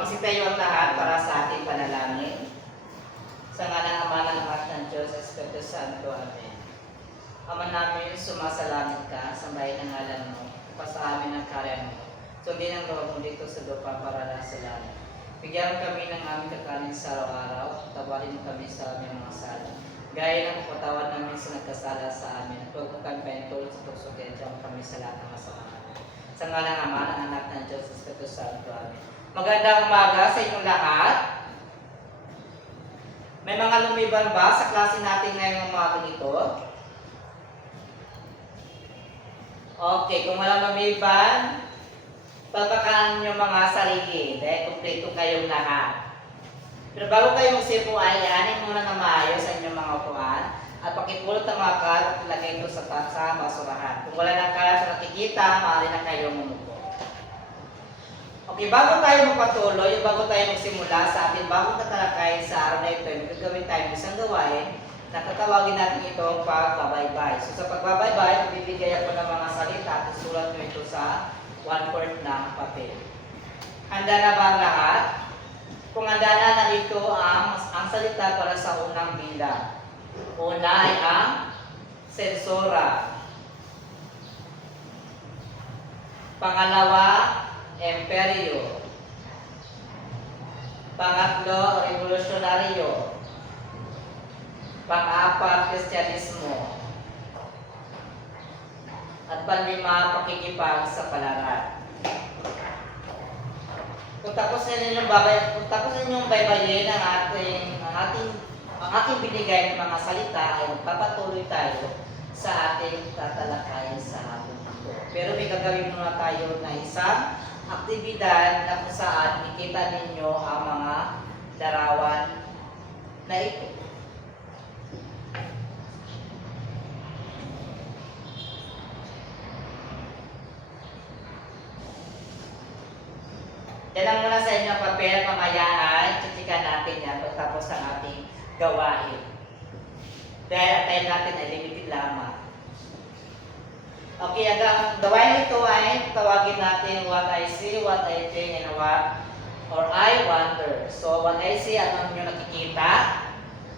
Magsitayo ang lahat para sa ating panalangin. Sa ngalan ng Ama ng Anak ng Diyos, Espiritu Santo. Amen. Ama namin, sumasalangit ka, sambahin ang ngalan mo, ipasa amin ang karyan mo. Sundin ang loob mo dito sa lupa para sa langit. Bigyan kami ng aming kakanin sa araw-araw, tawarin mo kami sa aming mga sala. Gaya ng kapatawan namin sa nagkasala sa amin, huwag mo kami paintulot sa tukso, kaya diyan kami sa lahat ng masama. Sa ngalan ng Ama ng Anak ng Diyos, Espiritu Santo. Amen. Magandang umaga sa inyong lahat. May mga lumiban ba sa klase natin ngayong umaga nito? Okay, kung walang lumiban, papakaan nyo mga sarili dahil kumpleto kayong lahat. Pero bago kayo magsipo ay anin muna na maayos sa inyong mga upuan at pakipulot ang mga kalat at ilagay ito sa basurahan. Kung wala ng kalat na nakikita, maaari na kayong umupo. Okay, bago tayo magpatuloy, bago tayo magsimula sa ating bagong tatalakay sa araw na ito, may gagawin tayong isang gawain na tatawagin natin itong pagbabaybay. So sa pagbabaybay, bibigay ako ng mga salita at isulat nyo ito sa 1/4 na papel. Handa na ba ang lahat? Kung handa na, narito ang salita para sa unang bilang. Una ay ang sensora. Pangalawa, Imperyo. Pangatlo, revolusyonaryo. Pang-apat, Kristyanismo. At panlima, pakikipag sa palaran. Kung tapos na ninyong baybayin ang aking binigay ng mga salita, ay magpapatuloy tayo sa ating tatalakayin sa hapon ito. Pero may gagawin muna tayo na isang aktibidad na kung saan ikita ninyo ang mga larawan na ito. Dalang muna sa inyo ang papel, mamaya ay titikan natin yan pagtapos ng ating gawain. Dahil ang time natin ay limited lamang. Okay, ang gawain ito ay tawagin natin what I see, what I think, and what or I wonder. So, what I see, ano ang inyong nakikita?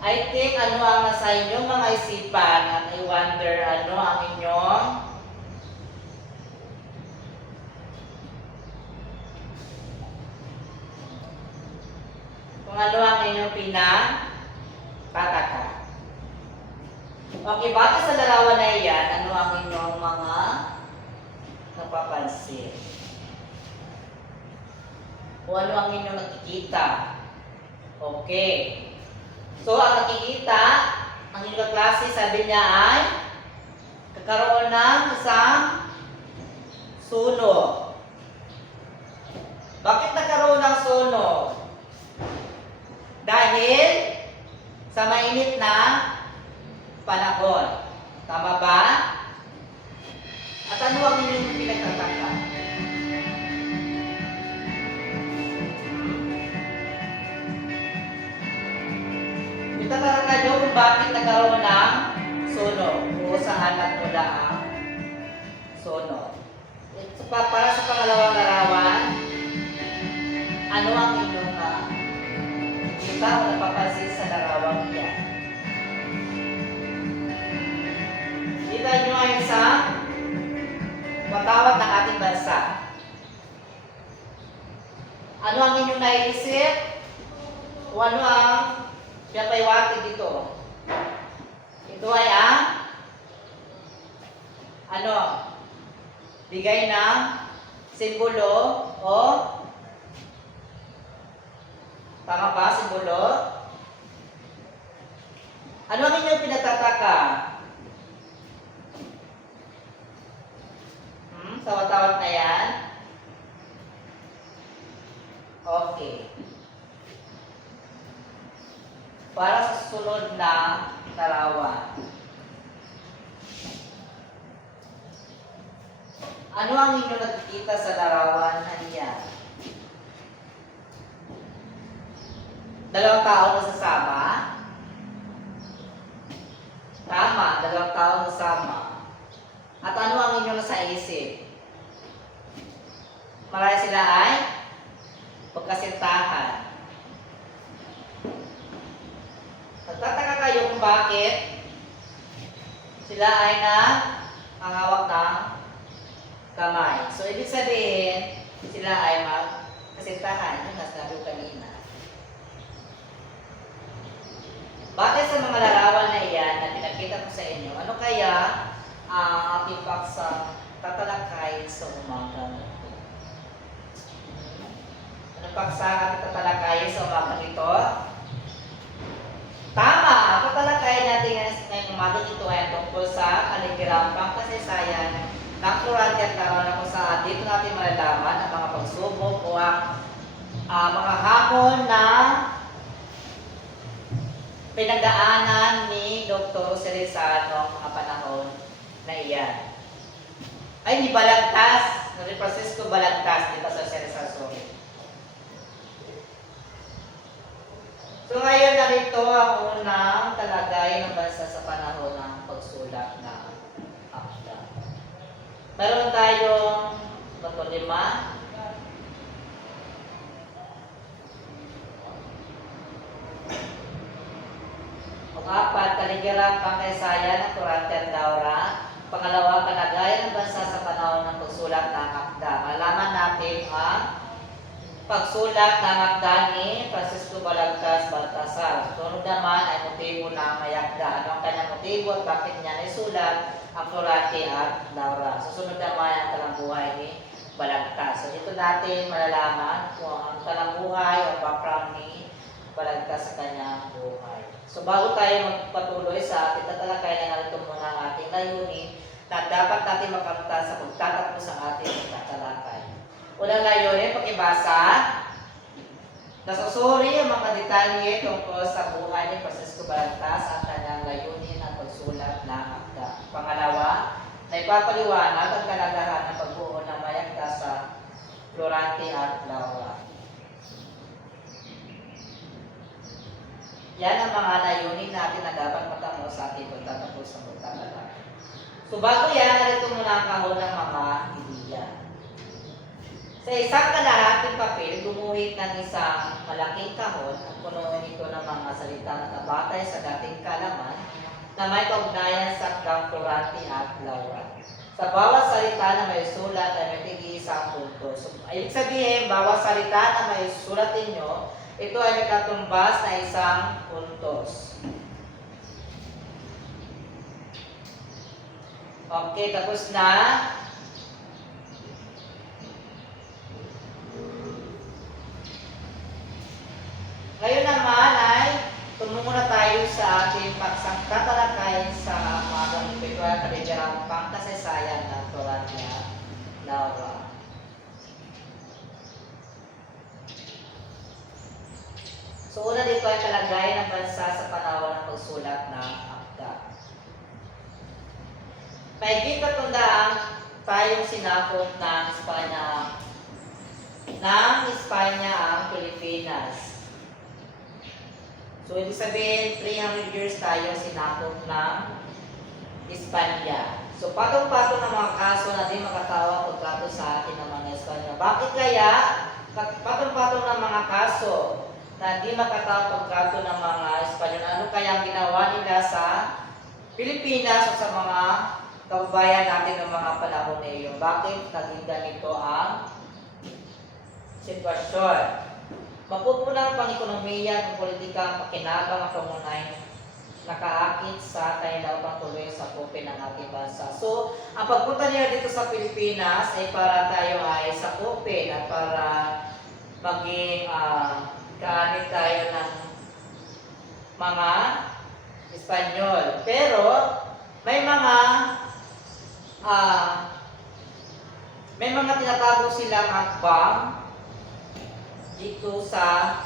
I think, ano ang nasa inyong mga isipan? At I wonder, ano ang inyong kung ano ang inyong pinagtataka. Okay, bakit sa larawan na iyan, ano ang inyong mga napapansin? O ano ang inyong nakikita? Okay. So, ang nakikita, ang inyong klase, sabi niya ay kakaroon ng isang sunog. Bakit nagkaroon ng sunog? Dahil sa mainit na panahon. Tama ba? At ano ang inyong pinagtataka? Itatataka nyo kung bakit nagkaroon ng sunog o saan nagmula ang sunog. Para sa pangalawang larawan, ano ang inyong kita o napapansin sa larawang iyan? Kita nyo ay isang patawat ng ating bansa. Ano ang inyong naiisip? O ano ang pinapaiwati dito? Ito ay ang bigay ng simbolo o tama ba, simbolo? Ano ang inyong pinagtataka? Sa watawat na yan? Okay. Para sa susunod na larawan. Ano ang inyong nakikita sa larawan na niyan? Dalawang tao nasasama? Tama, dalawang tao nasama. At ano ang inyong nasa isip? Marami sila ay pagkasintahan. Nagtataka kayo kung bakit sila ay hawak ng kamay. So, ibig sabihin, sila ay magkasintahan. Yung nasabi ko kanina. Bakit sa mga larawan na iyan na pinakita ko sa inyo, ano kaya ang ating paksa tatalakay sa umaga ito? Ano paksa ating tatalakay sa umaga ito? Tama! Ang tatalakay natin ngayong umaga ito ay tungkol sa kaligiran pangkasaysayan ng Florante at Laron na kung saan dito natin malalaman ang mga pagsubok o ang mga hamon na pinagdaanan ni Dr. Ceresano mga panahon na iyan. Ay, ni Balagtas, ni Francisco Balagtas, di ba sa Ceresano? Sorry. So ngayon narito ang unang talagay ng bansa sa panahon ng pagsulat ng akda. Meron tayong 5. Pang-4, kaligiran pangkaysayan ng Florante at Laura. Pangalawa, kalagayan ng bansa sa panahon ng pagsulat ng akda. Malaman natin ang pagsulat ng akda ni Francisco Balagtas Baltasar. Sunod naman ay motibo ng may akda. Ano ang kanyang motibo at bakit niya naisulat ang Florante at Laura. Susunod naman ang talambuhay ni Balagtas. So dito natin malalaman kung ang talambuhay o background ni Balagtas sa kanyang buhay. So bago tayo magpatuloy sa ating tatalakay na narito muna ang ating layunin na dapat natin makamta sa pagtatapos ang ating tatalakay. Unang layunin, pakibasa. Nasusuri ang mga detalye tungkol sa buhay ni Francisco Balagtas at kanyang layunin at pagsulat ng akda. Pangalawa, na ipapaliwanag ang kalagahan ng pagbuo ng may akda sa Florante at Laura. Yan ang mga layunin natin na dapat matamo sa ating pagtatapos ng pagtatalakay. So bago yan, narito muna ang kahon ng mga ideya. Sa isang kalahating papel, gumuhit ng isang malaking kahon at punuin ito ng mga salita na nabatay sa dating kalaman na may kaugnayan sa akdang Florante at Laura. Sa bawat salita na may sulat ay may tig-iisang punto. So, ibig sabihin, bawat salita na may sulat ninyo, ito ay may katumbas na isang puntos. Okay, tapos na. Ngayon naman ay tumungo na tayo sa ating paksang tatalakay sa mga spiritual kaligiran pangkasaysayan ng Florante at Laura. So una dito ay kalagayan ng bansa sa panahon ng pagsulat ng akda. Mahigit katundaan tayong sinakop ng Espanya ang Pilipinas. So, ibig sabihin, 300 years tayo sinakop ng Espanya. So, patong-patong ng mga kaso na di makatawa kontrato sa atin ng mga Espanya. Bakit kaya patong-patong ng mga kaso na di makatawa kontrato ng mga Espanya? Ano kaya ang ginawa nila sa Pilipinas o sa mga kababayan natin ng mga panahon na iyon? Bakit naging ganito ang sitwasyon? Mapupulang pang-ekonomiya at politika ang pakinabang at pamunay nakaakit sa kanilang pangtuloy sa kope ng ating bansa. So, ang pagpunta nila dito sa Pilipinas ay para tayo ay sa kope at para maging kaanit tayo ng mga Espanyol. Pero, may mga tinatago silang hakbang dito sa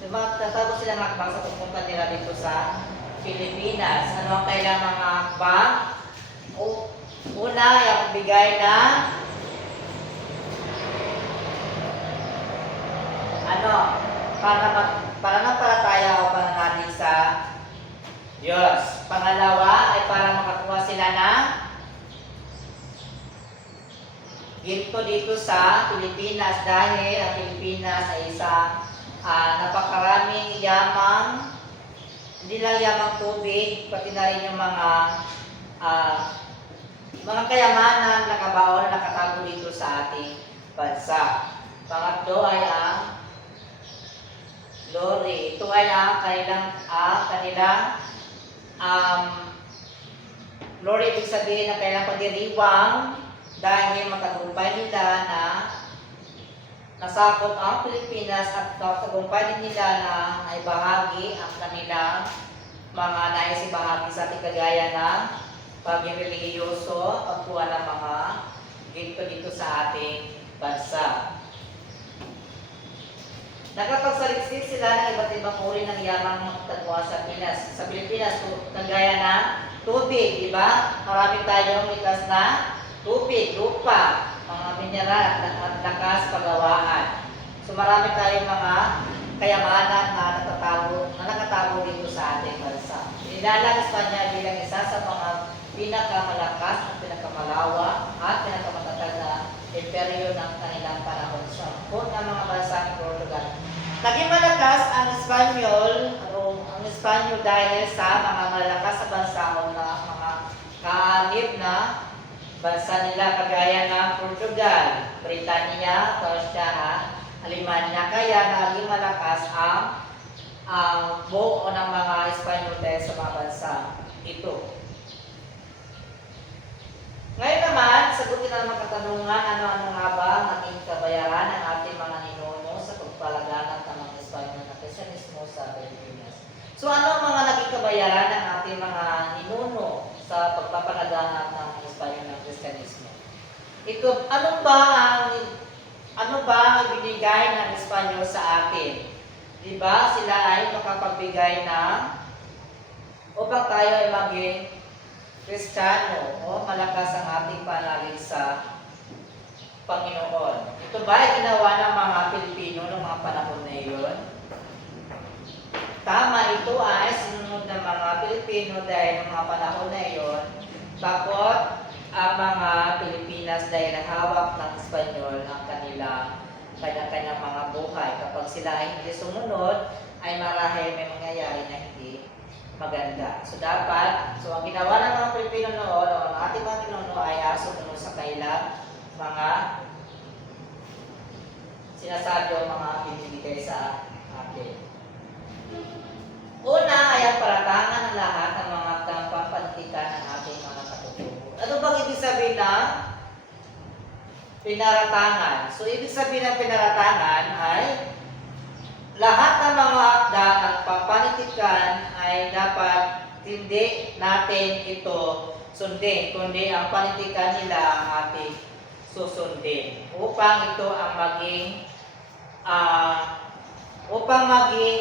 tinatago silang hakbang sa pagpunta nila dito sa Pilipinas. Ano ang kailang mga hakbang? Una, yung bigay na pananampalataya o pananalig sa Diyos. Pangalawa ay para makakuha sila ng ginto dito dito sa Pilipinas dahil ang Pilipinas ay isang napakaraming yamang, hindi lang yamang tubig, pati na rin yung mga kayamanan na kabaon na nakatago dito sa ating bansa. Pangatlo ay ang lori. Ito ay ang kanilang lori, ibig sabihin na kailang pagdiriwang dahil matagumpay nila na nasakop ang Pilipinas at matagumpay din nila na ay bahagi ang kanilang mga nais ibahagi sa ating kagaya ng pagiging relihiyoso, pagkuha ng mga ginto dito sa ating bansa. Nakapagsaliksil sila ng iba't ibang uri ng yamang matagpuan sa Pinas. Sa Pilipinas, kagaya ng tubig, di ba? Marami tayong likas na tubig, lupa, mga mineral at lakas pagawaan. So marami tayong mga kayamanan na nakatago dito sa ating bansa. Inilalang Espanya bilang isa sa mga pinakamalakas at pinakamalawak at pinakamatatag na imperyo ng kanilang panahon sa ng mga bansa ng Portugal. Naging malakas ang Espanyol dahil sa mga malakas sa bansa o na mga kaanib na bansa nila kagaya ng Portugal, Britanya, Prussia, Alemanya. Kaya naging malakas ang buo ng mga Espanyol dahil sa mga bansa ito. Ngayon naman, sagutin ang mga katanungan, ano-ano nga ba ang naging kabayaran ng ating mga ninuno sa pagpalaganap ng mga Espanyol na Kristiyanismo sa Pilipinas. So ano ang mga naging kabayaran ng ating mga ninuno sa pagpapalaganap ng Espanyol ng Kristiyanismo? Ito, ano ba ang ibinigay ng Espanyol sa atin? Diba, sila ay makapagbigay ng upang tayo ay maging Kristiyano o malakas ang ating panalig sa Panginoon. Ito ba ay ginawa ng mga Pilipino noong mga panahon na iyon? Tama, ito ay sinunod ng mga Pilipino dahil noong mga panahon na iyon, bakit ang mga Pilipinas dahil hawak ng Espanyol ang kanyang mga buhay. Kapag sila ay hindi sumunod, ay marahil may mangyayari na hindi maganda. So ang ginawa ng mga Pilipino noon, o ang ating mga pinuno ay sumunod sa kailang mga sinasabi o mga binibigay sa atin. Una ay ang paratangan ng lahat ng mga pantikan ng ating mga katutubo. Ano bang ibig sabihin ng pinaratangan? So ibig sabihin ng pinaratangan ay lahat ng mga akda ng papanitikan ay dapat hindi natin ito sundin, kundi ang panitikan nila ang ating susundin upang ito ang maging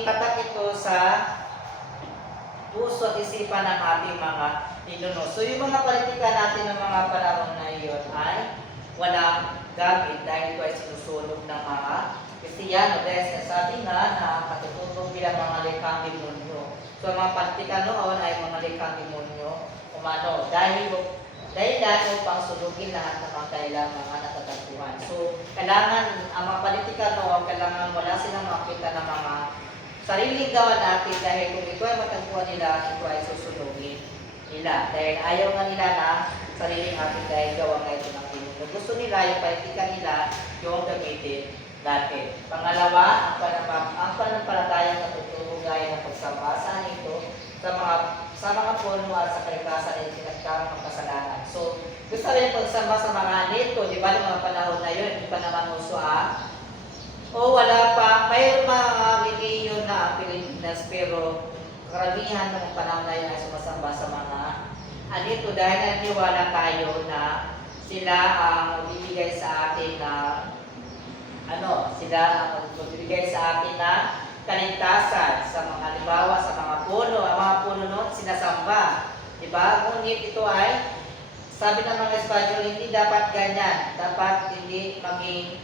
tatak ito sa puso at isipan ng ating mga ninuno. So yung mga panitikan natin ng mga panahon na iyon ay walang gamit dahil ito ay sinusunog ng mga Kristiyano dahil sinasabi nga na katutubong bilang mga likhang demonyo. So ang mga panitikan noon ay mga likhang demonyo umano dahil upang sunugin lahat ng mga kailang mga natatagpuan. So kailangan ang mga panitikan noon, kailangan wala silang makita ng mga sariling gawa natin dahil kung ito ay matagpuan nila, ito ay susunugin nila. Dahil ayaw nga nila na sariling ating dahil gawa nga ito ng Panginoon. Gusto nila yung panitikan nila yung gamitin natin. Pangalawa, ang pananampalatayang natuturo gaya ng pagsamasan ito sa mga puno at sa kalikasan ay pinagkarang ng kasalanan. So, gusto rin pagsama sa mga nito, di ba, ng mga panahon na yun, hindi pa naman uso o wala pa, mayroon mga reliyon na ang Pilipinas, pero karamihan ng panahon na yun ay sumasamba sa mga anito dahil naniwala tayo na sila ang magbibigay sa atin na sila ang magbibigay sa atin na kaligtasan sa mga halimbawa sa mga puno. Ang mga puno noon sinasamba, di ba? Ngunit ito ay sabi ng mga Espanyol, hindi dapat ganyan, dapat hindi maging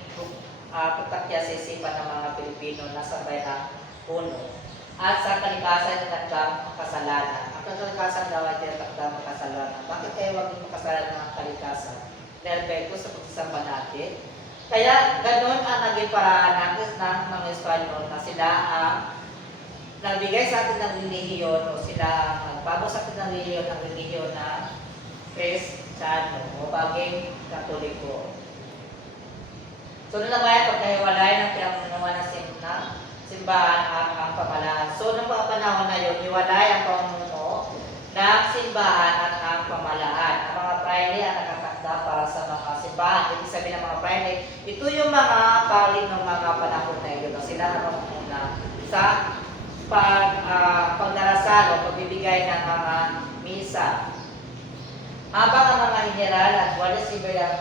putakya sa isipan ng mga Pilipino na sabay ng puno. At sa kalikasan tinatang makasalanan. Ang kalikasan daw ay tinatang makasalanan. Bakit kayo huwag yung makasalanan ng kalikasan? Dahil ito sa pagsasamba natin Kaya ganun ang naging paraan ng mga Espanyol na sila ang nagbigay sa atin ng relihiyon o sila ang nagbago sa atin ng relihiyon na Kristiyano o baging Katoliko. So, na naman pagkahiwalay ng pinamunuan ng simbahan at ang pamalaan. So, noong mga panahon na yun, hiwalay ang pamumuno ng simbahan at ang pamalaan. Ang mga praile ang nakatakda para sa mga simbahan. Ibig sabihin ng mga praile, ito yung mga paling ng mga panahon na yun. Sila ang mamumuna sa pagdarasal o pagbibigay ng mga misa. Habang ang mga general at wala civil ang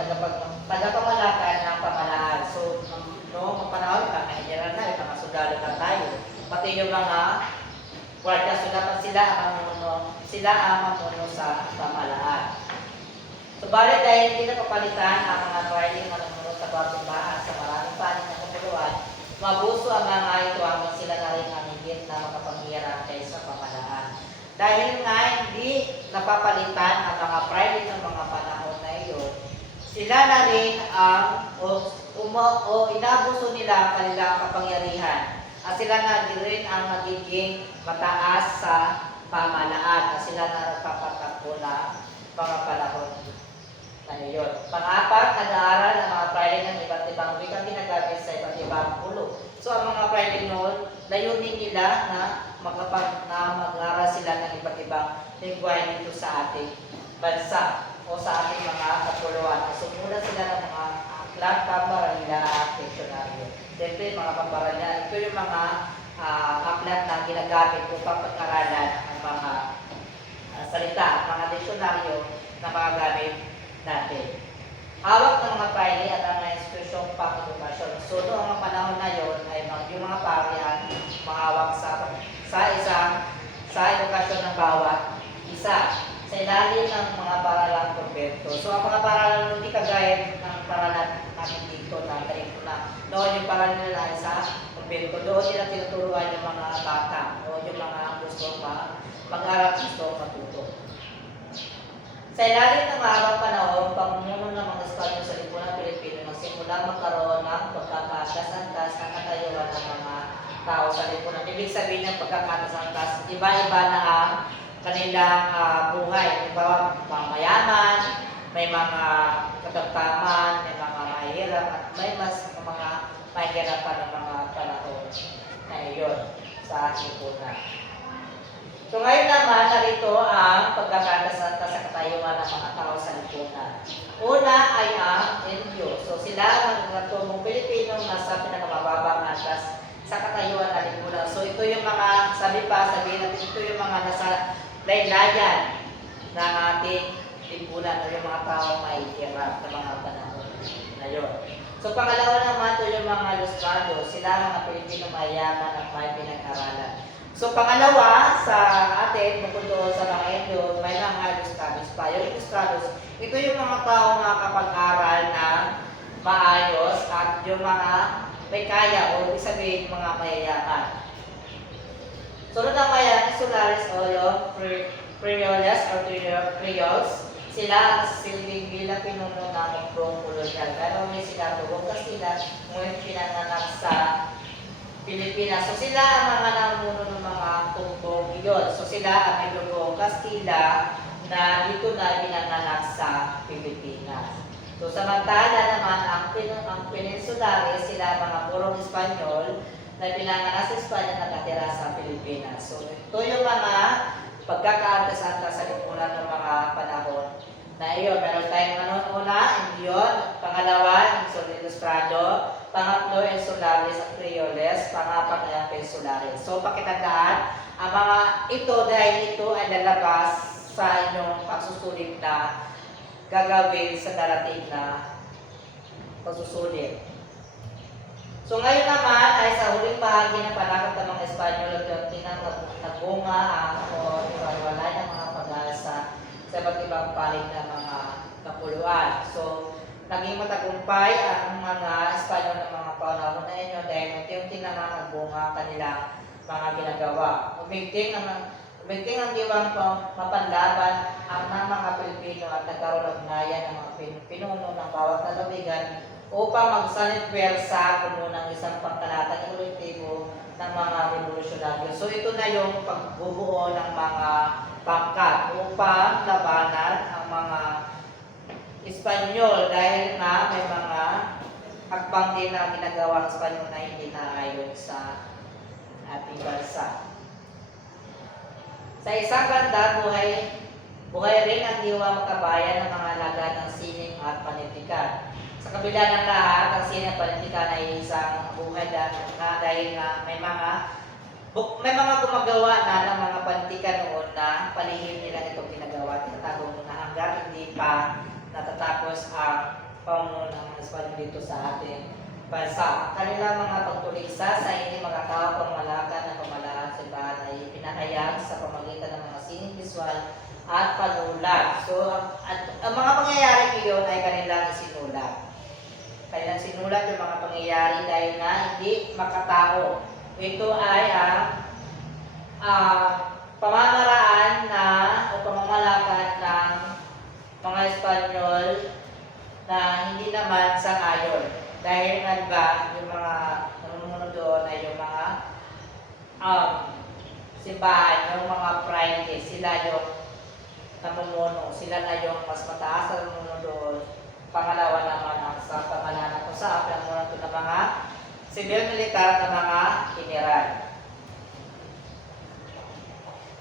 tagapamalakan ng pamalaan. So, noong panahon, mga general na, mga sundalo na tayo. Pati yung mga guardia, so dapat sila ang mamuno sa pamalaan. So, bali dahil hindi napapalitan ang mga guardia na mamuno sa bawat simbahan sa maraming panig na kapuluan, mabuso ang mga ito hanggang sila na rin ang higit na makapangyarang kaysa pamalaan. Dahil nga hindi napapalitan ang mga private ng mga panahon na iyon, sila na rin ang inabuso nila ang kanilang kapangyarihan. At sila na rin ang magiging mataas sa pamalaan at sila na nagpapatakbo na mga panahon na iyon. Pang-apat, nag-aaral ang mga private ng iba't ibang wikang ginagamit sa iba't ibang ulo. So ang mga private noon, layunin nila na mag-aaral sila ng iba't ibang lingwahe dito sa ating bansa o sa ating mga kapuluan. Sumula sila ng mga aklat, pambaralila at dictionary. Siyempre, mga pambaralila, ito yung mga aklat na ginagamit upang pag-aralan ang mga salita at mga dictionary na magagamit natin. Hawak ng mga pari at ang institusyong pang-edukasyon. So, noong mga panahon na yun, ay yung mga pari ang mahawak sa edukasyon ng bawat isa. Sa ilalim ng mga paralang kumbento. So, ang mga paralang hindi kagaya ng paralan natin dito na ganito na. Noon yung paralan nila ay sa kumbento. Doon nila tinuturuan yung mga bata o yung mga gusto mag-aral, gusto matuto. Sa ilalim ng mahabang panahon, pamumuno ng mga Espanyol sa lipunan Pilipino nagsimula magkaroon ng pagkakatas-antas ng katayuan ng mga tao sa lipunan. Ibig sabihin ng pagkakatas-antas, iba-iba na ang kanilang buhay. Halimbawa, mga mayaman, may mga katamtaman, may mga mahirap, at may mga mahirapan ng mga panahon na iyon sa lipunan. So ngayon naman, narito ang pagkakatas-antas sa katayuan ng mga tao sa lipunan. Una ay ang Indio. So sila ang naturong Pilipino na nasa pinakamababang antas sa katayuan ng lipunan. So ito yung mga, sabihin natin, ito yung mga nasa laylayan ng ating lipunan o yung mga taong mahihirap na mga panahon na yun. So pangalawa naman, ito yung mga Ilustrado. Sila ang mga Pilipino mayaman at may pinag-aralan. So pangalawa sa atin, bukod doon sa mga Indio, may mga Ilustrados pa. Yung Ilustrados, ito yung mga taong nakakapag-aral na maayos at yung mga may kaya o ibig sabihin mga mayayaman. Sunod ang mayayaman, Solaris o yung Creoles or Creoles, sila ang silbing bilang pinuno ng umbrong kolonyal. Pero may sila tugong Kastila, ngunit pinanganak sa Pilipinas. So sila ang mga namuno ng mga tumbong iyon. So sila ang may dugong Kastila na dito na pinanganak sa Pilipinas. So samantala naman ang Peninsulares, sila mga purong Espanyol na pinanganak sa Espanya nakatira sa Pilipinas. So ito yung mga pagkakaantas-antas sa lipunan ng mga panahon na iyon. Meron tayong una, Indion, pangalawa, Ilustrado, pangatlo, Insulares at Creoles, pangapat ay ang Peninsulares. So pakitandaan, ang mga ito dahil ito ay lalabas sa inyong pagsusulit na gagawin sa darating na pagsusulit. So ngayon naman ay sa huling bahagi ng panakot ng mga Espanyol at nagbunga o iwalay ng mga pag-asa sa iba't ibang panig ng mga kapuluan. So naging matagumpay ang mga Espanyol ng mga panahon na inyo dahil unti-unti na nagbunga kanilang mga ginagawa. Umigting ang diwang mapanlaban ang mga Pilipino at nagkaroon ng ugnayan ng mga pinuno ng bawat lalawigan upang magsanib pwersa puno ng isang pangkalatag kolektibo ng mga revolusyonaryo. So ito na yung pagbubuo ng mga pangkat upang labanan ang mga Espanyol dahil nga may mga hakbang din na ginagawang Espanyol na hindi naayon sa ating bansa. Sa isang banda, buhay rin ang diwa makabayan ng mga alagad ng sining at panitikan. Sa kabila ng lahat, ang sining at panitikan ay isang buhay na dahil na may mga gumagawa na ng mga panitikan noon na palihim nila itong ginagawa. Tinatago na hanggang hindi pa natatapos ang pamuno ng mga Espanyol dito sa ating bansa. Kanilang mga pagtuligsa sa hindi mga tao pamalakan na pamalaan sa bahan ay pinahayag sa pamagitan ng mga sining visual at panulat. So, ang mga pangyayari ngayon ay kanilang sinulat. Kanilang sinulat yung mga pangyayari dahil nga hindi makatao. Ito ay ang pamamaraan na o pamamalakan ng mga Espanyol na hindi naman sang-ayon. Dahil nga ba, yung mga namumuno doon ay yung mga simbahan, yung mga Friday, sila yung namumuno, sila na yung mas mataas na namumuno doon. Pangalawa naman ang sa pangalanan ko sa ang muna ito ng mga civil-militar na mga general.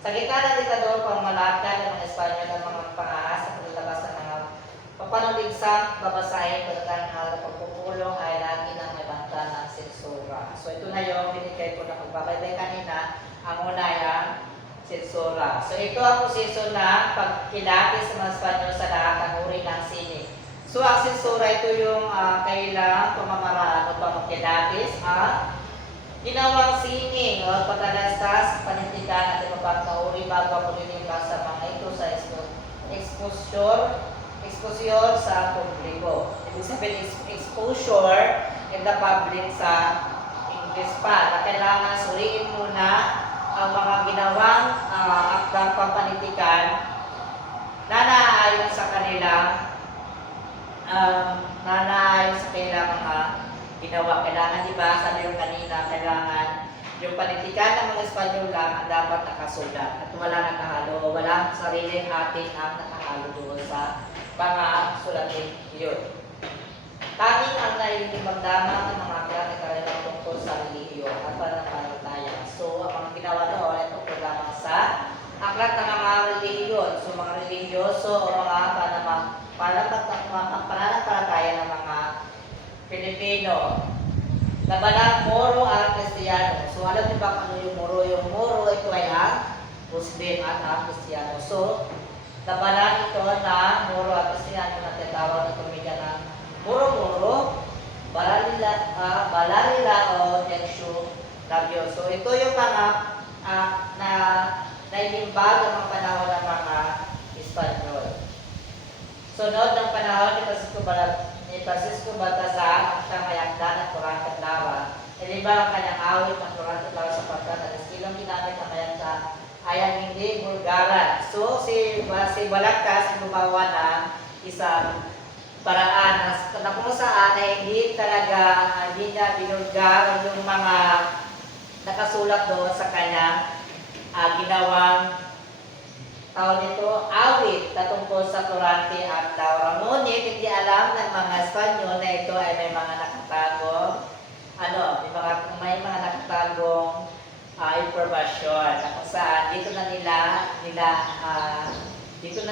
Sa gitna ng diktador, pamalakan ng mga Espanyol ng mga pangaas sa paglabas ng mga papanuligsang babasahin pagkakang pagpupulong ay lagi ng may banta ng sensura. So ito na yung binigay ko na pagbabaybay kanina, ang una yung sensura. So ito ang proseso na pagkilapis sa mga Espanyol sa lahat ng uri ng sining. So ang sensura ito yung kailang pamamaraan o pagkilapis at ginawang sining o pagkalastas, panitikan at iba pang uri bago ang pagkilipag sa mga ito sa exposure sa publiko. Ibig sabihin, exposure in the public sa English pa. Na kailangan suriin muna ang mga ginawang akdang pampanitikan na naaayon sa kanilang mga ginawa. Kailangan, di ba, sabi yung kanina, kailangan yung panitikan ng mga Espanyol lang ang dapat nakasulat at wala nakahalo, walang sariling atin ang nakahalo doon sa mga sulatin yun. Tanging ang nailing magdama ng mga aklat ay kanilang tungkol sa relihiyon at pananampalataya. So, ang mga ginawa doon ay tungkol lamang sa aklat ng mga relihiyon. So, mga religyoso o mga pananampalataya ng mga Pilipino. Labanang Moro at Kristiyano. So, alam niyo ba ano yung Moro? Yung Moro ito ay ang Muslim at ang Kristiyano. So, labanan ito na Moro at Kristiyano na tinatawag na tumigyan ng Muro-Muro, Balarila o Yanshu Labyo. So, ito yung mga nailimbag ng mga panahon ng mga Espanyol. Sunod ng panahon ni Francisco Baltazar ang siyang mayagdan ng Turang Katlawa. Nilimbag ang kanyang awit ng Turang Katlawa sapagkat ang estilong ginamit ng mayagdan ay ang hindi bulgaran. So, si Balagtas gumawa ng isang paraan na kung saan ay hindi niya binulgar yung mga nakasulat doon sa kanyang ginawang tawag nito, awit na tungkol sa Turante at Laura. Ngunit hindi alam ng mga Espanyol na ito ay may mga nakatagong may mga nakatagong impormasyon na kung saan dito na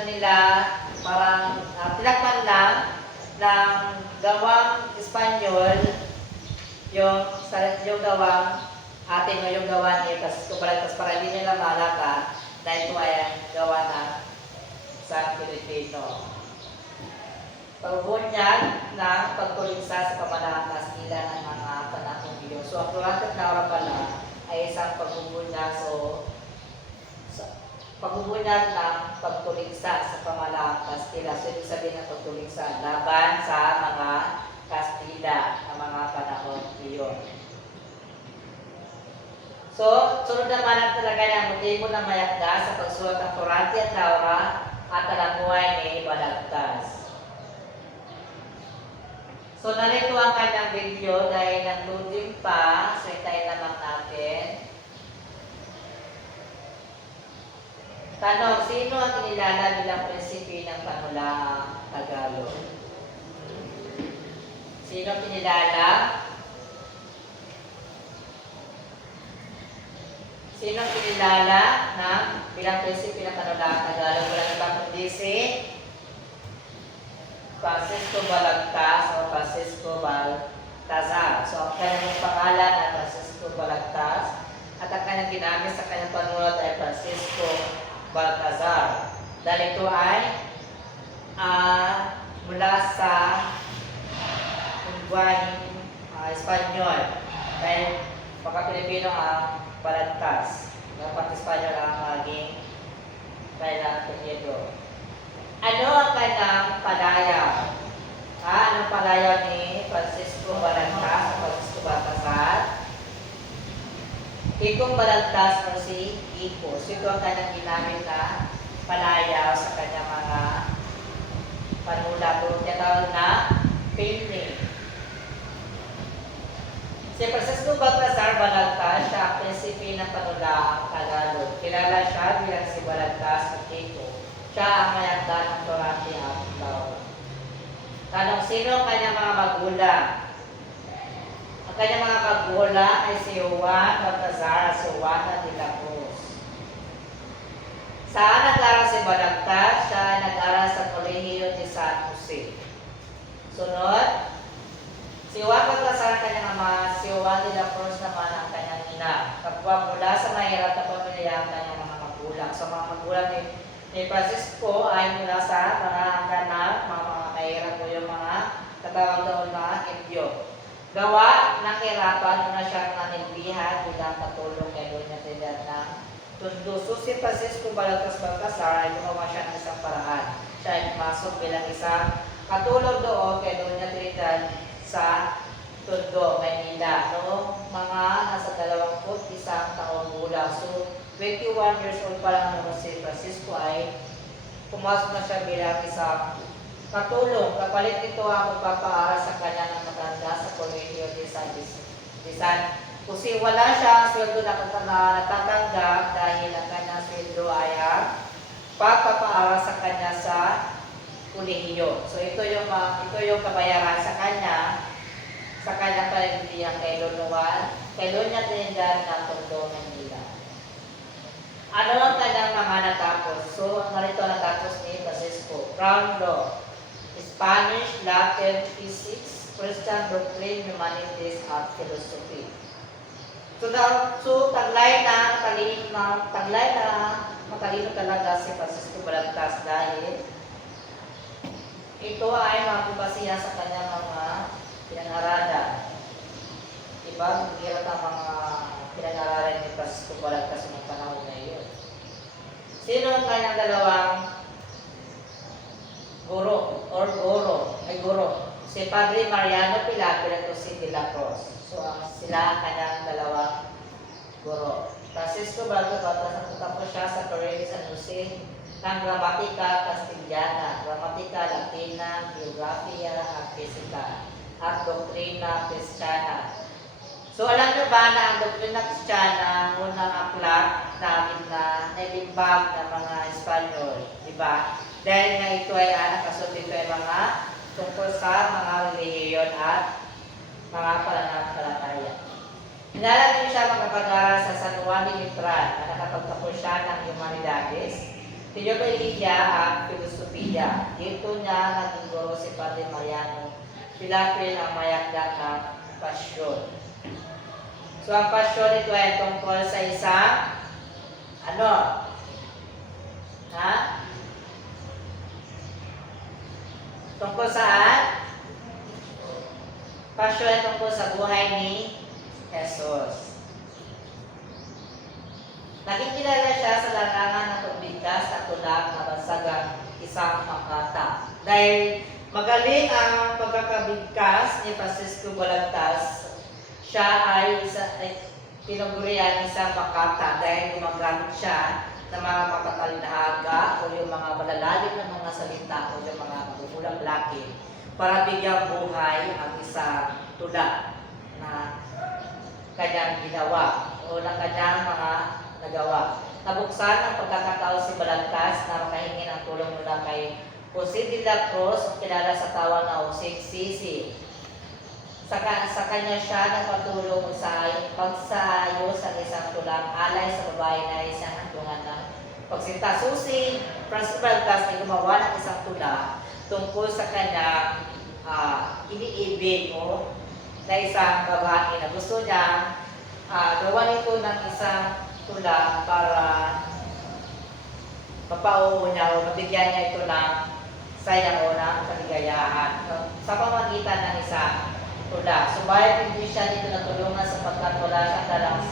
nila parang tinakpan lang ng gawang Espanyol yung gawang atin o yung gawa ni Francisco Balagtas para hindi nila malaka na ito ay ang gawa ng sa Pilipino. Pagbunyag ng pagtuligsa sa pamanaang Kastila ng mga panahong iyon. So, ang Turante at Laura pala ay isang pagbubunyag ng pagtuligsa sa pamanaang Kastila. So, ibig sabihin ng pagtuligsa laban sa mga Kastila ng mga panahong iyon. So, sunod naman ang talaga ng motibo ng mayakda sa pagsulat ng Turante at Laura at ang buhay ni Balagtas. So, narito ang kanyang video dahil nag-loading pa. So, itayin naman natin. Tanong, sino ang kinilala bilang prinsipe ng panulaang Tagalog? Sino kinilala? Sino kinilala ng bilang prinsipe ng panulaang Tagalog? Walang ibang kundi si Francisco Balagtas o Francisco Baltazar. So, ang kanyang pangalan ay Francisco Balagtas at ang kanyang ginamit sa kanyang panulat ay Francisco Baltazar. Dahil ito ay mula sa lingwaheng Espanyol. Dahil pagka-Pilipino ang Balagtas. Dapat Espanyol ang maging kailang apelyido. Ano ang kanyang palayaw? Anong palayaw ni Francisco Balagtas o Francisco Baltazar? Ikong Balagtas o si Iko. So ito ang kanyang ginamit na palayaw sa kanyang mga panulat o tinatawag na painting. Si Francisco Baltazar Balagtas, siya ang prinsipe ng panulaang Tagalog. Kilala siya bilang si Balagtas o Iko. Siya ang mayagda ng Torati at Law. Tanong, sino ang kanyang mga magulang? Ang kanyang mga magulang ay si Juan Baltazar at si Juana de la Cruz. Saan nag-aral si Balagtas? Siya ay nag-aral sa Kolehiyo de San Jose. Sunod, si Juan Baltazar ang kanyang ama, si Juan de la Cruz naman ang kanyang ina. Kapwa mula sa mahirap na pamilya ang kanyang mga magulang. So mga magulang ni Francisco ay mula sa mga anak, mga mahirap po yung mga katawag doon na Indio. Gawa ng hirapan na siyang nanilbihan bilang katulong kay Doña Trinidad ng Tondo. So si Francisco Balagtas Baltazar ay gumawa siya ng isang paraan. Siya ay pumasok bilang isang katulong doon kay Doña Trinidad sa Tondo, Maynila. Noong mga nasa 21 taong gulang. So 21 years old pa lang naman si Francisco ay pumasok na siya bilang isang katulong. Kapalit nito ang magpapaaral sa kanya ng matanda sa Kolehiyo de San Jose. Wala siya sweldo na natatanggap dahil ang kanyang sweldo ay ang pagpapaaral sa kanya sa kolehiyo. So ito yung kabayaran sa kanyang paligdihan kay Doña Trinidad ng Tondo, Manila. Ano ang kanyang mga natapos? So, narito natapos ni Francisco. Crown Law, Spanish, Latin, Physics, Christian Doctrine, Humanities, at Philosophy. So taglay na matalino talaga si Francisco Balagtas dahil ito ay mabubasihan sa kanyang mga pinag-aralan. Diba? Hirap ang mga pinag-aralan ni Francisco Balagtas ng panahon na iyon. Sino ang kanyang dalawang guro? Si Padre Mariano Pilapil at si De La Cruz. So sila ang kanyang dalawang guro. Francisco Balagtas natapos siya sa Colegio San Jose ng Gramatika Castellana, Gramatika Latina, Geografia at Fisika, at Doktrina Kristiyana. So alam niyo ba na ang Doktrina Kristiyana ang unang aklat namin na nilimbag ng mga Espanyol, di ba? Dahil nga ito ay nakasunod ito ay mga tungkol sa mga relihiyon at mga pananampalataya. Hinala din siya makapag-aral sa San Juan de Letran na nakapagtapos siya ng Humanidades, Teolohiya at Filosofiya. Dito niya naging guro si Padre Mariano Pilapil ang mayagda ng pasyon. So ang pasyon ito ay tungkol sa isang tungkol saan? Pasyon ay tungkol sa buhay ni Jesus. Nakikilala siya sa larangan ng pagbigkas at tulak na bansagang isang makata. Dahil magaling ang pagkakabigkas ni Francisco Balagtas, siya ay tinugurian isang makata dahil gumagamit siya ng mga makatalinhaga o yung mga malalalim na mga salita o yung mga magugulang laki para bigyang buhay ang isang tula na kanyang ginawa o ng kanyang mga nagawa. Nabuksan ang pagkakataon si Balagtas na makahingi ng tulong mula kay Jose de la Cruz o kilala sa tawag na Jose Sisi. Sa kanya siya nagpatulong sa pagsayos ng isang tulang alay sa babae na isang hantungan ng pagsinta. Susi Francis Balagtas ay gumawa ng isang tula tungkol sa kanyang iniibig o na isang babae na gusto niya gawa nito ng isang tula para mapauho niya o mabigyan niya ito ng saya o ng kaligayahan sa pamagitan ng isang tula. Subalit hindi siya dito natulungan sapagkat wala siyang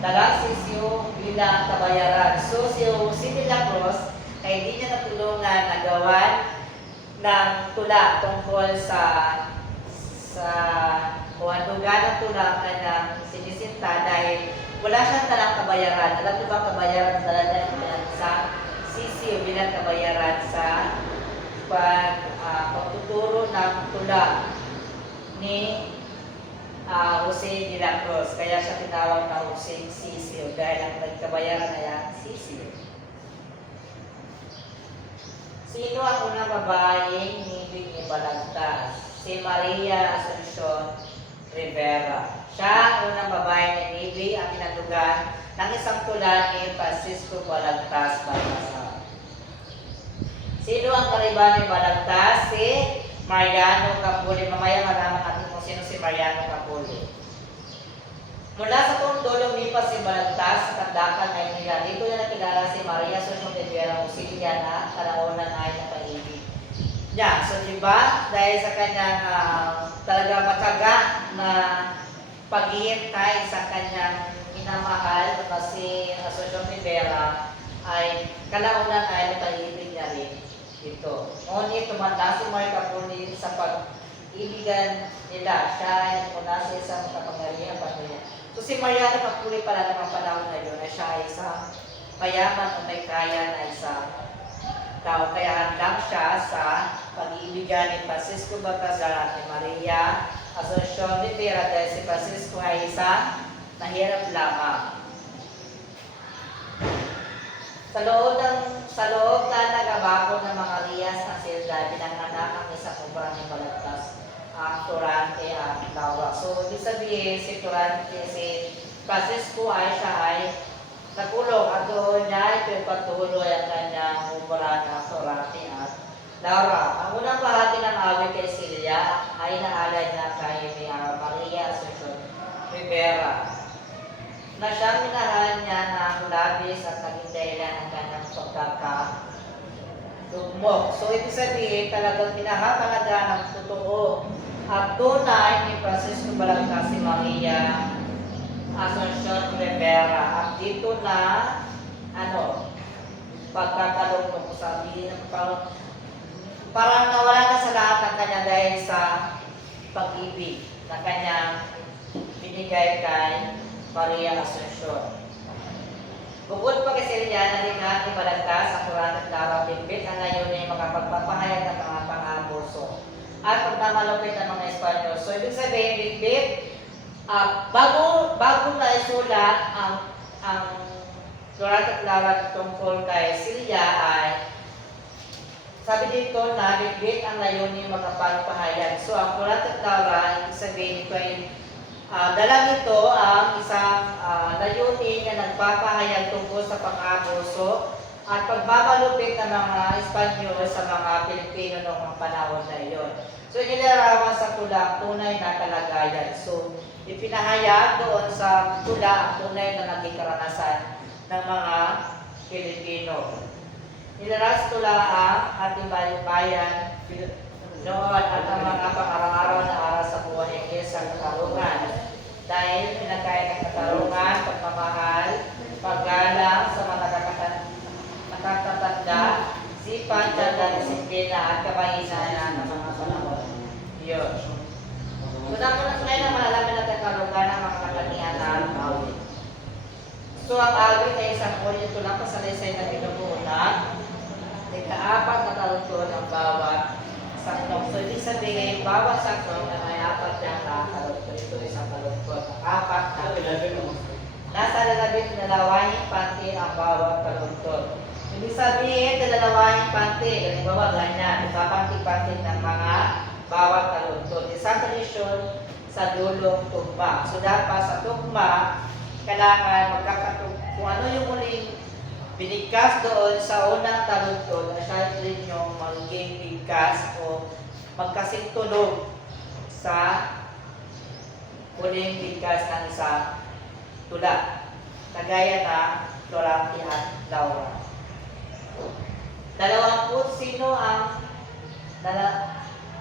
dalang sisyo bilang kabayaran. So si De la Cruz ay hindi niya natulungan na gawan ng tula tungkol sa kuhandugan ng tula ang kanyang sinisinta dahil wala siyang dalang kabayaran. Alam niyo ba kabayaran dala niya sa sisiyo bilang kabayaran sa pagtuturo ng tula ni Jose de la Cruz. Kaya siya tinawag na Jose Sisiyo dahil ang nagkabayaran ay ang Sisiyo. Sino ang unang babaeng hinibig ni Balagtas? Si Maria Asuncion Rivera. Siya ang unang babaeng hinibig ang pinatugan ng isang tula ni Francisco Balagtas Baltasar. Sino ang kariban ni Balagtas? Si Mariano Capuli. Mamaya malaman natin kung sino si Mariano Capuli. Mula sa Tondo, lumipas si Balagtas sa Kandakan, Maynila. Dito na nakilala si Maria Asuncion Rivera, Musilia na kalaunan ay napaibig. Yeah, so diba, dahil sa kanyang talaga mataga na paghihintay sa kanyang minamahal na si Asuncion Rivera, ay kalaunan ay napaibig niya rin ito. Ngunit tumanda si Maria Capuli sa pag-ibigan nila. Siya ay nagmula sa isang makapangyarihan patuloy. So si Mariano Capuli pala naman panahon na yun na siya ay isang mayaman o may kaya na isang tao. Kaya handang siya sa pag-iibigan ni Francisco Baltasar at ni Maria Asuncion Rivera dahil si Francisco ay isang nahirap lamang. Sa loob na nagabako ng mga riyas ng silda, pinanganak ang isang kumpara ni Balagtas, ang Turante at Laura. So, ibig sabihin, si Turante, si Francisco ay siya ay nagulong at doon niya ay pinagpatuloy ang kanyang kumpara na Turante at Laura. Ang unang bahagi ng awit kay Silya ay naalay niya kay Maria Asuncion Rivera na siyang minahan niya ng labis at naging dahilan ng kanyang pagkakadugmok. So, ibig sabihin, talagang pinahapalaga ng totoo at tunay ni Francisco Balagtas si Maria Asuncion Rivera. At dito na, pagkakadugmok ko sabihin, parang nawala na sa lahat ng kanya dahil sa pag-ibig na kanyang binigay kay Maria Asuncion. Bukod pa kay Silya, nalikha ni Balagtas ang Turante at Laura Bitbit ang ngayon ay makapagpapahayag ng mga pang-abuso at pagmamalupit ng mga Espanyol. So, ibig sabihin, Bitbit, bago na isulat ang Turante at Laura tungkol kay Silya ay sabi dito na Bitbit ang layunin makapagpahayag. So, ang Turante at Laura, ibig sabihin ito ay dala nito ang isang layunin na nagpapahayag tungkol sa pang-abuso at pagbabalupit ng mga Espanyol sa mga Pilipino noong panahon na iyon. So, inilarawan sa tula ang tunay na kalagayan. So, ipinahayag doon sa tula ang tunay na naging karanasan ng mga Pilipino. Inilarawan sa tula ang ating bayan noon at ang mga pang-araw-araw na araw sa buhay ng Iglesia ng katarungan. Dahil pinagkaya ng katarungan, pagmamahal, paggalang sa mga nakatatanda, sipan, tiyaga, disiplina at kapahisanan ng mga panahon. Yun. Unang-unang ngayon na malalaman natin katarungan ng mga katangian na awit. So ang awit ay isang uri ito lang pasalaysay na pinupunan. Ikaapat na karugtong ang bawat saklong. So, ibig sabihin, bawat saklong na may apat yung kalugtod. Ito isang kalugtod. Apat na nasa dalawahing panty ang bawat kalugtod. Ibig sabihin, dalawahing panty. Halimbawa, ganyan. Ipapanti-panti ng mga bawat kalugtod. Isang tradisyon sa dulong tugma. So, dapat sa tugma, kailangan magkakatugma. Kung ano yung muling binigkas doon sa unang taludtod, na siya rin yung magiging bigkas o magkasintulog sa muling bigkas ng isang tula. Kagaya na Florante at Laura. 20 sino ang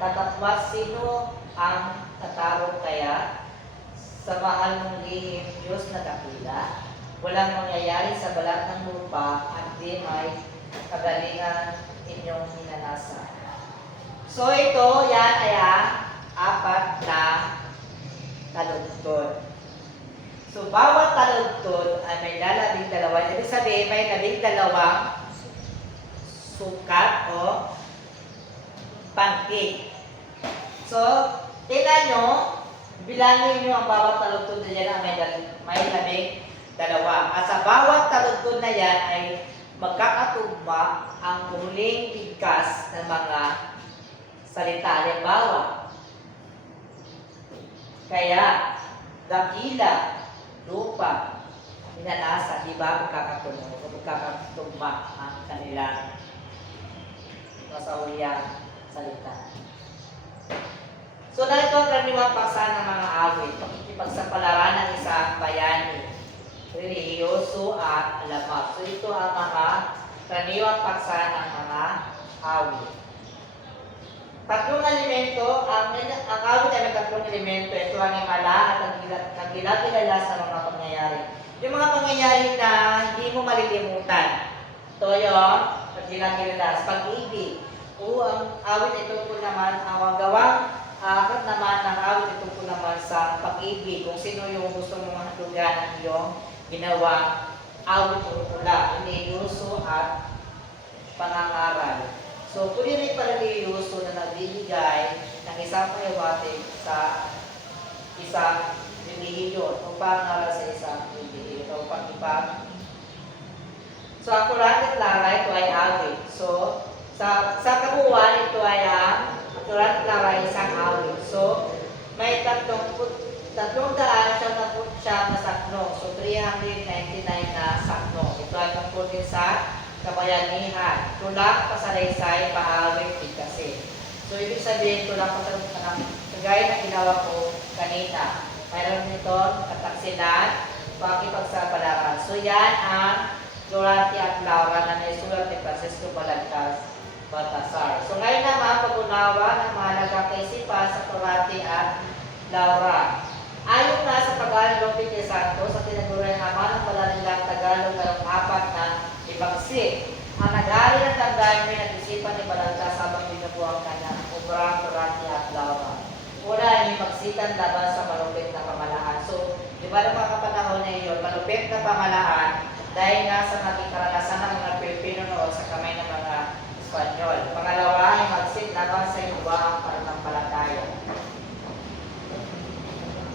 tatatwas, sino ang tataro kaya sa mahal mong lihim Diyos na dakila, walang mangyayari sa balat ng lupa at di may kagalingan inyong hinanasa. So ito, yan ay apat na taludtod. So, bawat taludtod ay may lalabing dalawa. Ibig sabihin, may 12 sukat o pancake. So, tingnan nyo, bilangin nyo ang bawat taludtod na yan may 12. At sa bawat taludtod na yan ay magkakatugma ang muling bigkas ng mga salita. Halimbawa, kaya, dakila, lupa, hinanasa, di ba magkakatugma ang kanilang masahuliyang salita. So, dahil ito ang karaniwang paksa ng mga awit, pakikipagsapalaran ng isang bayani, relihiyoso at alamat. So, ito ang mga karaniwang paksa ng mga awit. Tatlong elemento, ang awit ay may tatlong elemento. Ito ang himala at ang kilala sa mga pangyayari. Yung mga pangyayari na hindi mo malilimutan. Ito yung kilala sa pag-ibig. O ang awit ito po naman, ang gawang akit naman ng awit ito po naman sa pag-ibig. Kung sino yung gusto mong hatugan ang iyong ginawang awit o tula, iniuso at pangangaral. So, pwede rin paraliyoso na nagbibigay ng isang pahiwatig sa isang relihiyon o pangaral sa isang relihiyon o pag-ibag. So, ang Kurante Clara, ito ay awit. So, sa kabuuan, ito ay ang Kurante Clara ay isang awit. So, may 300 na sakno. So, 399 na sakno. Ito ay tungkol din sa kabayanihan, tulak, pasalaysay, paawit, bigkasin. So, ibig sabihin, tulak, pasalaysay, kagaya na ginawa ko kanina. Mayroon nito, kataksilan, pakipagsapalaran. So, yan ang Florante at Laura na naisulat ni Francisco Baltasar. So, ngayon naman, pag-unawa ng mga nagkakaisipa sa Florante at Laura. Ayon na sa pag-aaral Lopez de Santos, sa tinaguriang ama ng palanilang Tagalog ng apat na ibagsik. Ang nag-aaral ng damdamin ay nag-isipan ni Balagtas habang binubuo ang kanyang obrang Florante at Laura. Una ay ibagsikan laban sa malupit na pamalaan. So, di ba ng mga kapanahon na iyon, malupit na pamalaan dahil nga sa naging karanasan ng mga Pilipino noon sa kamay ng mga Espanyol. Pangalawa ay magsik laban sa inuwaang pananampalataya.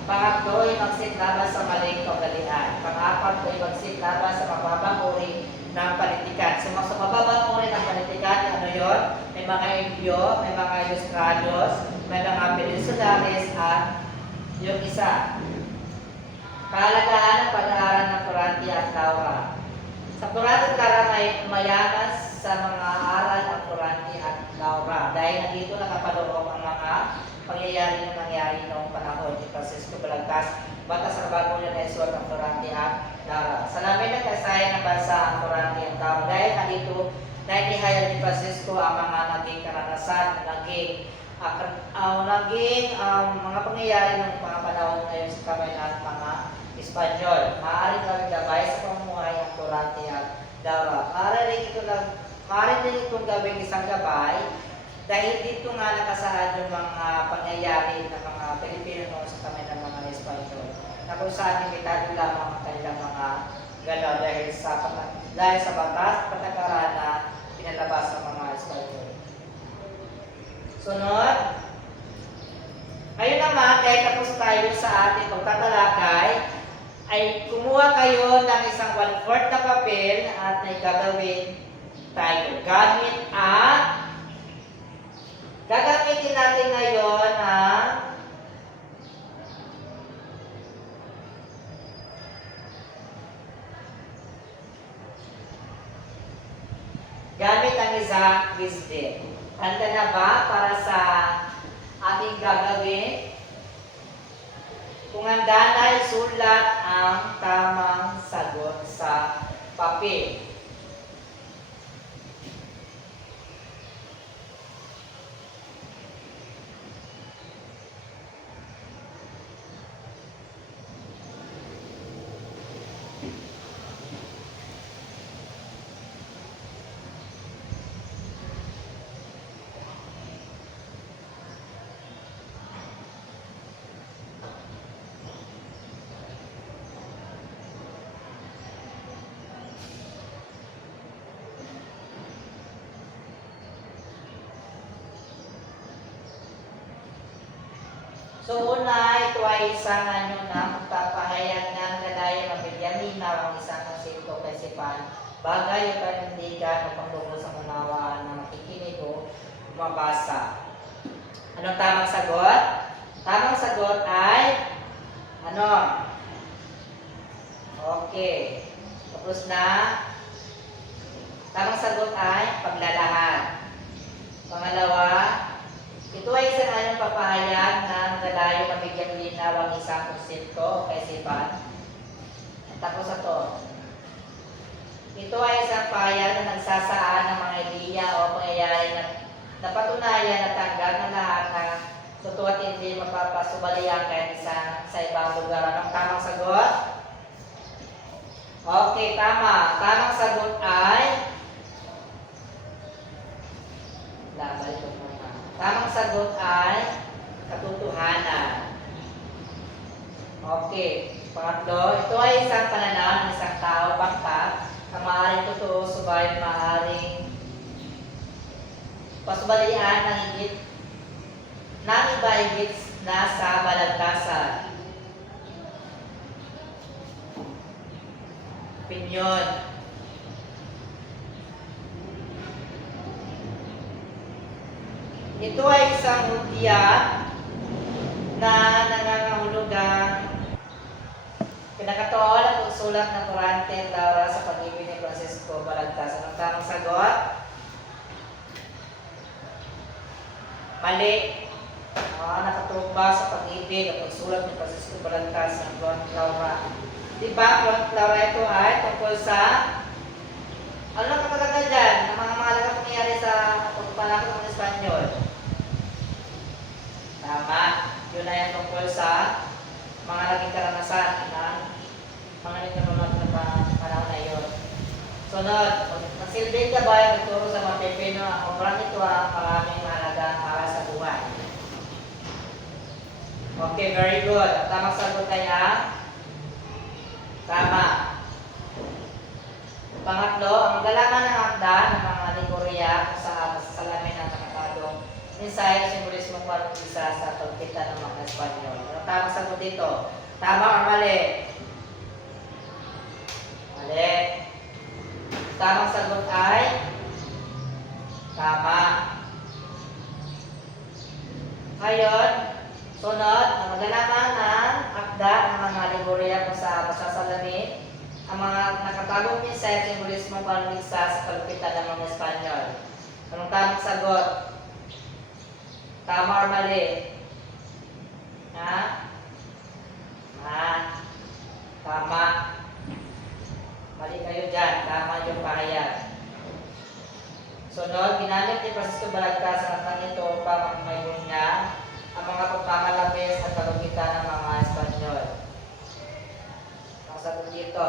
Pangatlo ay magsik laban sa maling kaugalian. Pang-apat ay magsik laban sa mababang uri ng panitikan. So, sa mababang uri ng panitikan, ano yun? May mga Indio, may mga Ilustrados, may mga Peninsulares, at yung isa. Kahalagahan ng pag-aaral ng Florante at Laura. Sa Florante at Laura ay umayaman sa mga aral ng Florante at Laura dahil nandito nakapaloob ang mga pangyayari na nangyari noong panahon ni Francisco Balagtas batas sa bago niya na isulat ng Florante at Laura. Salamin ng kasayan ng bansa ang Florante at Laura dahil nandito nainihayag ni Francisco ang mga naging karanasan, naging mga pangyayari ng mga panahon ngayon sa kamay ng mga Espanyol. Maaaring gawing gabay sa pamumuhay ng Florante at Laura. Maaaring din itong gawing isang gabay dahil dito nga nakasaad yung mga pangyayari ng mga Pilipino noon sa kamay ng mga Espanyol. Na kung saan limitado lamang ang kanilang mga galaw dahil sa batas patakaran na pinalabas ng mga Espanyol. Sunod. Ngayon naman, dahil tapos tayo sa ating pagtatalakay, ay kumuha kayo ng isang 1/4 na papel at may gagawin tayo. Gagamitin natin ngayon ang gamit ang isang wisdom. Handa na ba para sa ating gagawin? Kung handa na, isulat ang tamang sagot sa papel. So una, ito ay isang na magpapahayag ng galaya mabigyan linaw ang isang konsepto kaisipan, bagay o panindigan o pangtungo sa unawaan na makikinig o mabasa. Anong tamang sagot? Tamang sagot ay ano? Okay. Tapos na. Tamang sagot ay paglalahad. Pangalawa, ito ay isang anyong papahayag ng galayo na bigyan linaw ang isang konsepto o kaisipan. Tapos ito. Ito ay isang pahayag na nagsasaan ng mga ideya o pangyayari na napatunayan na tanggap na lahat ng totoo at hindi mapapasubalian kahit sa ibang lugar. Anong tamang sagot? Okay, tama. Tamang sagot ay tamang sagot ay katotohanan. Okay. Pangatlo, ito ay isang pananaw ng isang tao, bangka, ang maaaring totoo, subalit maaaring pasubalian ng iba higit na sa balagtasan. Opinion. Ito ay isang hudya na nangangahulugang pinakatuon at sulat ng Kurante para sa pag-ibig ni Francisco Balagtas. Anong tamang sagot? Mali. Nakatuon ba sa pag-ibig at pagsulat ni Francisco Balagtas ng Juan Laura? Diba, Juan Laura ito ay tungkol sa ano ang kapaganda dyan ng mga mahalagang pangyayari sa pagpapalakot ng Espanyol? Tama. Yun ay tungkol sa mga naging karanasan ng mga nagkaroon na panahon na yun. Sunod, magsilbing gabay ang nagturo sa mga Pilipino ang obra nito ang maraming mahalaga para sa buhay. Okay, very good. Ang tamang sagot ay tama. Pangatlo, ang galaman ng akda ng mga alegorya sa salamin ng nakatagong mensahe simbolismo para isa sa pagkita ng mga Espanyol. Ang tamang sagot dito, tama o mali? Mali. Tamang sagot ay tama. Ngayon, sunod, ang galaman ng akda ng mga alegorya sa salamin, ang mga nakatagong mensahe simbolismo para isa sa pagkita ng mga Espanyol. Anong tamang sagot? Tama or mali? Tama. Mali kayo dyan. Tama yung pahayag. Sunod, ginamit ni Francisco Balagtas ang akdang ito upang magmayun niya ang mga pagmamalabis at kalugitan ng mga Espanyol. Ang sagot dito,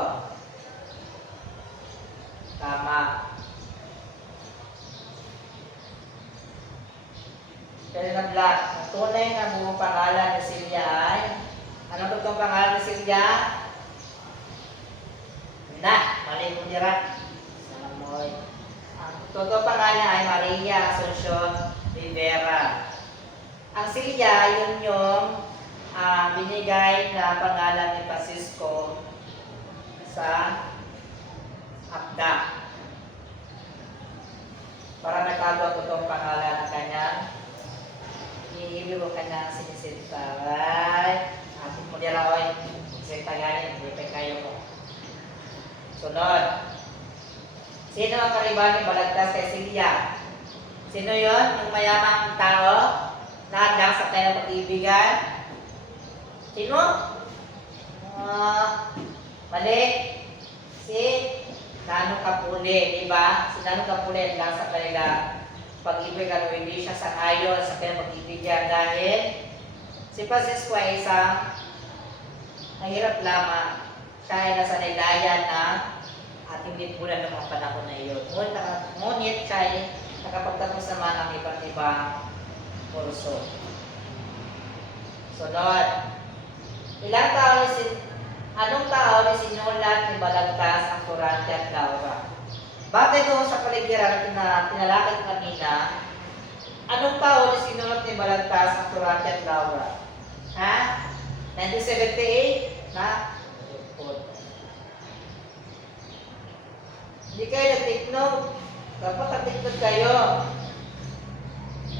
tama. Pero na black, ang tunay na buong pangalan ni Silvia ay, anong totoong pangalan ni Silvia? Mali mo nira. Salamoy. Ang totoong pangalan ay Maria Asuncion Rivera. Ang Silya, yun yung binigay na pangalan ni Francisco sa akda. Para nagbago ko itong pangalan ng kanyang iibig ko kanyang sinisinta. Right? Ating mo nila ko yung sinta ganin, hindi pa kayo ko. Sunod. Sino ang kariban ni Balagtas kay Silya? Sino yon? Yung mayamang tao na handang sa kanyang pag-ibigan? Sino? Mali. Si Nanong Kapuli, di ba? Si Nanong Kapuli lang sa kanila pag-ibigan o hindi siya sangayon sa kanyang pag-ibigan dahil si Francisco ay isang nahirap lamang. Siya ay nasa nilayan na ating lipunan ng mga panahon na iyon. Ngunit siya ay nakapagtapos naman ang iba't ibang kurso. Sunod. Anong tao ni sinulat ni Balagtas ang Kurante at Laura? Batay doon sa paligiran na tinalakad kanina, anong tao ni sinulat ni Balagtas ang Kurante at Laura? Ha? 1978? Na? Hindi kayo nag-take note. Dapat nag-take note kayo.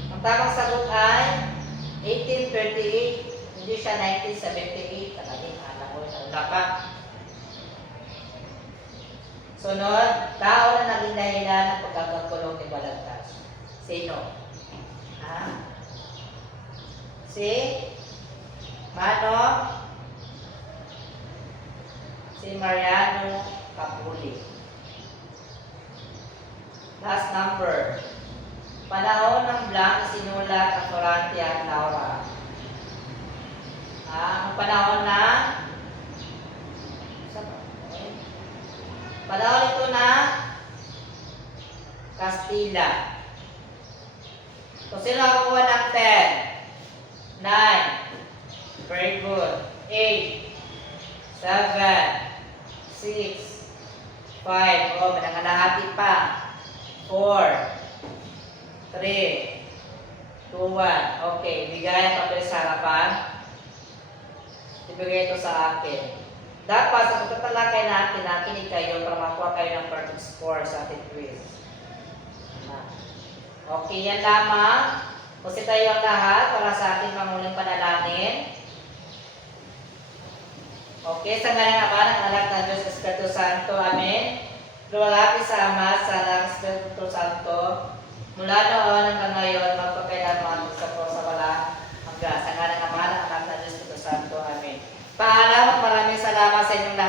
Ang tamang sagot ay 1838. Hindi siya 1978. Talagang alam ko yung dapat. Sunod, tao na naging dahilan ng pagkakakulong ni Balagtas. Sino? Ha? Si Mano? Si Mariano Capuli. Last number. Panahon ng blank na sinulat ang Kurante at Laura. Ang panahon na panahon ito na Kastila. So, sino ang kuha ng 10? 9. Very good. 8. 7. 6. 5. Oh, manangalahati pa. 4, 3, 2, 1. Okay, bigay ang papel sa harapan. Ibigay ito sa akin. Dapat sa pagtatalakay natin, nakinig kayo para makuha kayo ng perfect score sa ating quiz. Okay, yan lamang. Kasi tayo ang lahat para sa ating manguling panalangin. Okay, sa ngalan ng Ama ng Anak ng Diyos Espiritu Santo. Amen. Luwalhati sa Ama, sa Anak, Espiritu Santo, mula noon hanggang ngayon, magpakailanman sa wala hanggang sa ngalan ng Ama ng Anak ng Diyos Espiritu Santo. Amen. Paalam at maraming salamat sa inyong lahat.